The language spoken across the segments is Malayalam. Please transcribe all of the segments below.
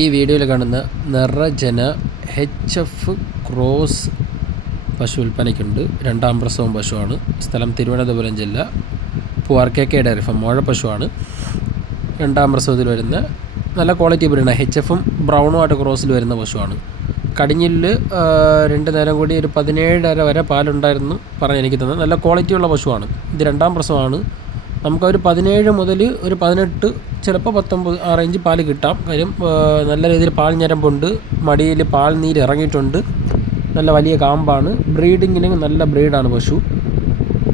ഈ വീഡിയോയിൽ കാണുന്ന നിറജന എച്ച് എഫ് ക്രോസ് പശു വിൽപ്പനയ്ക്കുണ്ട്. രണ്ടാം പ്രസവം പശുവാണ്. സ്ഥലം തിരുവനന്തപുരം ജില്ല. Poovar K K dairy farm മോഴ പശുവാണ്. രണ്ടാം പ്രസവത്തിൽ വരുന്ന നല്ല ക്വാളിറ്റി ബ്രീഡാണ് എച്ച് എഫും ബ്രൗണുമായിട്ട് ക്രോസിൽ വരുന്ന പശുവാണ്. കടിഞ്ഞിൽ രണ്ട് നേരം കൂടി ഒരു പതിനേഴര വരെ പാലുണ്ടായിരുന്നു പറഞ്ഞ് എനിക്ക് തന്നെ നല്ല ക്വാളിറ്റിയുള്ള പശുവാണ്. ഇത് രണ്ടാം പ്രസവമാണ്. നമുക്കൊരു പതിനേഴ് മുതൽ ഒരു പതിനെട്ട് ചിലപ്പോൾ പത്തൊമ്പത് ആ റേഞ്ച് പാൽ കിട്ടാം. കാര്യം നല്ല രീതിയിൽ പാൽ ഞരമ്പുണ്ട്. മടിയിൽ പാൽ നീര് ഇറങ്ങിയിട്ടുണ്ട്. നല്ല വലിയ കാമ്പാണ്. ബ്രീഡിങ്ങിന് നല്ല ബ്രീഡാണ് പശു.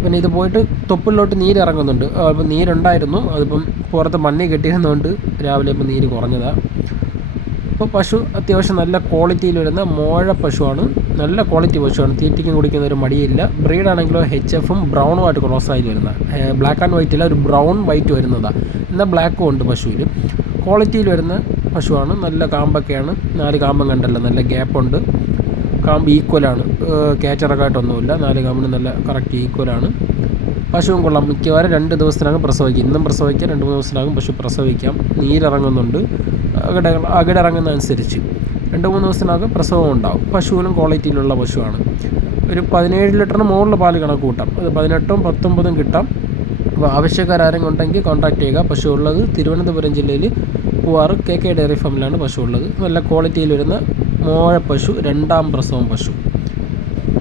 പിന്നെ ഇത് പോയിട്ട് തൊപ്പിലോട്ട് നീര് ഇറങ്ങുന്നുണ്ട്. അപ്പം നീരുണ്ടായിരുന്നു. അതിപ്പം പുറത്ത് മണ്ണി കെട്ടിയിരുന്നതുകൊണ്ട് രാവിലെ ഇപ്പം നീര് കുറഞ്ഞതാണ് ഇപ്പോൾ പശു അത്യാവശ്യം നല്ല ക്വാളിറ്റിയിൽ വരുന്ന മോഴ പശുവാണ്. നല്ല ക്വാളിറ്റി പശുവാണ്. തീറ്റയ്ക്കും കുടിക്കുന്ന ഒരു മടിയില്ല. ബ്രീഡാണെങ്കിലോ എച്ച് എഫും ബ്രൗണുമായിട്ട് ക്രോസ് ആയി വരുന്ന ബ്ലാക്ക് ആൻഡ് വൈറ്റ് ഇല്ല ഒരു ബ്രൗൺ വൈറ്റ് വരുന്നതാണ് എന്നാൽ ബ്ലാക്കും ഉണ്ട് പശുവിൽ ക്വാളിറ്റിയിൽ വരുന്ന പശുവാണ്. നല്ല കാമ്പൊക്കെയാണ്. നാല് കാമ്പം കണ്ടല്ലോ. നല്ല ഗ്യാപ്പുണ്ട് കാമ്പ് ഈക്വലാണ് ക്യാച്ചറക്കായിട്ടൊന്നുമില്ല നാല് കാമ്പിന് നല്ല കറക്റ്റ് ഈക്വലാണ് പശുവും കൊള്ളാം. മിക്കവാറും രണ്ട് ദിവസത്തിനകം പ്രസവിക്കും. ഇന്നും പ്രസവിക്കാം രണ്ട് മൂന്ന് ദിവസത്തിനകം പശു പ്രസവിക്കാം. നീരിറങ്ങുന്നുണ്ട്. അകിട അകിടിറങ്ങുന്നതനുസരിച്ച് രണ്ട് മൂന്ന് ദിവസത്തിനകം പ്രസവം ഉണ്ടാകും പശുവിനും ക്വാളിറ്റിയിലുള്ള പശുവാണ്. ഒരു പതിനേഴ് ലിറ്ററിന് മുകളിൽ പാൽ കണക്ക് കൂട്ടാം. അത് പതിനെട്ടും പത്തൊമ്പതും കിട്ടാം. അപ്പോൾ ആവശ്യക്കാരും ഉണ്ടെങ്കിൽ കോൺടാക്ട് ചെയ്യുക. പശു ഉള്ളത് തിരുവനന്തപുരം ജില്ലയിൽ പൂവാറ് കെ കെ ഡയറി ഫാമിലാണ് പശു ഉള്ളത്. നല്ല ക്വാളിറ്റിയിൽ വരുന്ന മോഴ പശു രണ്ടാം പ്രസവം പശു.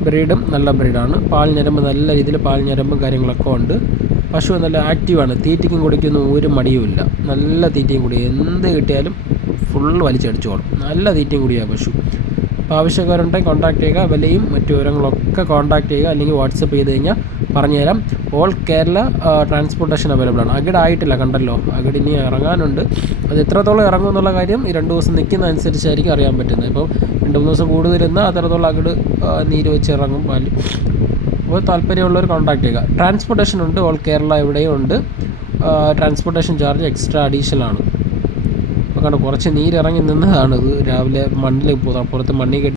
ബ്രീഡും നല്ല ബ്രീഡാണ് പാൽ ഞരമ്പ് നല്ല രീതിയിൽ പാൽ ഞരമ്പും കാര്യങ്ങളൊക്കെ ഉണ്ട്. പശു നല്ല ആക്റ്റീവാണ് തീറ്റയ്ക്കും കുടിക്കുന്ന ഒരു മടിയുമില്ല നല്ല തീറ്റയും കൂടി. എന്ത് കിട്ടിയാലും ഫുൾ വലിച്ചടിച്ചോളും നല്ല തീറ്റയും കൂടിയാണ് പശു. അപ്പോൾ ആവശ്യക്കാരുണ്ടെങ്കിൽ കോൺടാക്ട് ചെയ്യുക. വിലയും മറ്റു വിവരങ്ങളൊക്കെ കോൺടാക്ട് ചെയ്യുക. അല്ലെങ്കിൽ വാട്സപ്പ് ചെയ്ത് കഴിഞ്ഞാൽ പറഞ്ഞുതരാം. ഓൾ കേരള ട്രാൻസ്പോർട്ടേഷൻ അവൈലബിൾ ആണ്. അകിട് ആയിട്ടില്ല കണ്ടല്ലോ. അകിട് ഇനി ഇറങ്ങാനുണ്ട്. അത് എത്രത്തോളം ഇറങ്ങും എന്നുള്ള കാര്യം ഈ രണ്ട് ദിവസം നിൽക്കുന്ന അനുസരിച്ചായിരിക്കും അറിയാൻ പറ്റുന്നത്. ഇപ്പോൾ രണ്ട് മൂന്ന് ദിവസം കൂടുതലിരുന്നാൽ അത്രത്തോളം അകിട് നീര് വെച്ച് ഇറങ്ങും. പാൽ അപ്പോൾ താല്പര്യമുള്ളവർ കോൺടാക്ട് ചെയ്യുക. ട്രാൻസ്പോർട്ടേഷൻ ഉണ്ട്. ഓൾ കേരള എവിടെയും ഉണ്ട്. ട്രാൻസ്പോർട്ടേഷൻ ചാർജ് എക്സ്ട്രാ അഡീഷണൽ ആണ്. അപ്പോൾ കണ്ടോ കുറച്ച് നീരിറങ്ങി നിന്നതാണ് ഇത്. രാവിലെ മണ്ണിൽ പുറത്ത് മണ്ണിൽ കെട്ടി